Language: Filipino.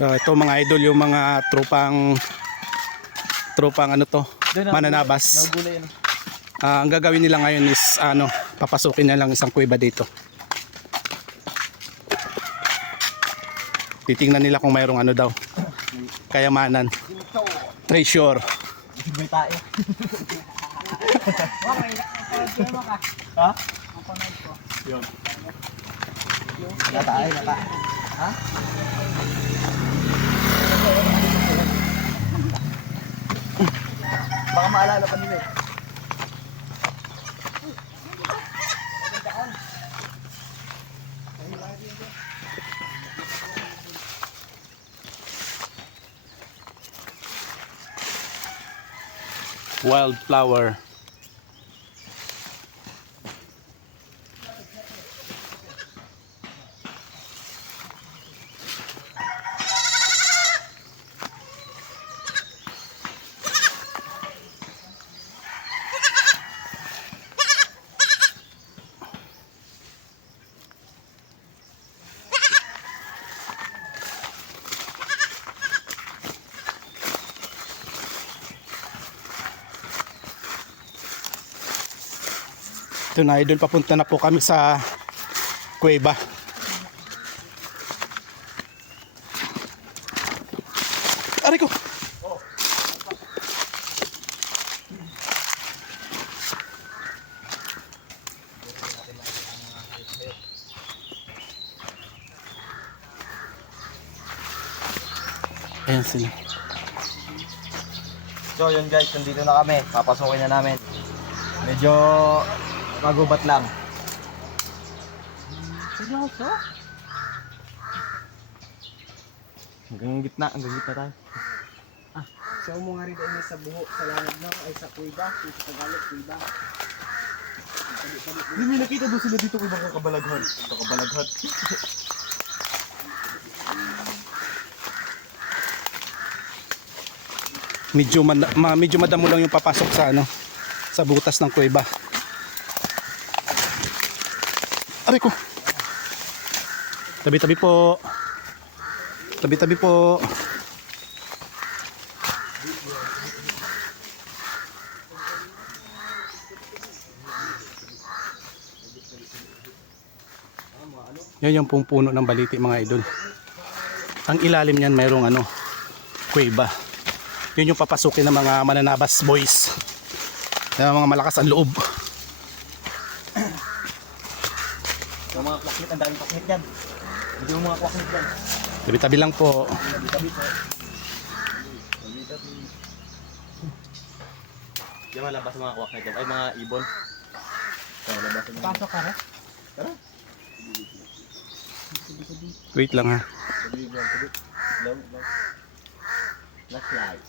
Uh, ito mga idol yung mga tropang tropang ano to, mananabas. Ah, ang gagawin nila ngayon is ano, papasukin na lang isang kuweba dito. Titingnan nila kung mayroong ano daw. Kayamanan. Treasure. May tae. Ha? Yun. Natae, natae. Ha? Baka maalala pa nila eh. Wildflower. Ito na idol, papunta na po kami sa kuweba. Aray ko! Ayan sila. So yun guys, nandito na kami. Papasukin na namin. Medyo magubat lang. Seryoso? Hanggang gitna, hanggang gitna tayo. So mo nga rin din sa buho sa langit na ay sa kuiba, sa Tagalog kuiba. Hindi may nakita doon sila dito kung baka kabalaghan. Kabalaghan. Medyo, man, ma, medyo madamo lang yung papasok sa ano sa butas ng kuweba. Aray ko. Tabi-tabi po. Tabi-tabi po. Yan yung pong puno ng baliti mga idol. Ang ilalim niyan mayroong ano, kuweba yun yung papasukin ng mga mananabas boys ng mga malakas ang loob Yung mga kwaknit, ang daming kwaknit yan. Hindi mo mga kwaknit yan. tabi-tabi lang po Tabi-tabi po. Tabi-tabi. Diyan malabas mga kwaknit yan. Ay, mga ibon. So, malabas mga... Pasok ka rin. wait lang ha Tabi, tabi. Love, love. Last light.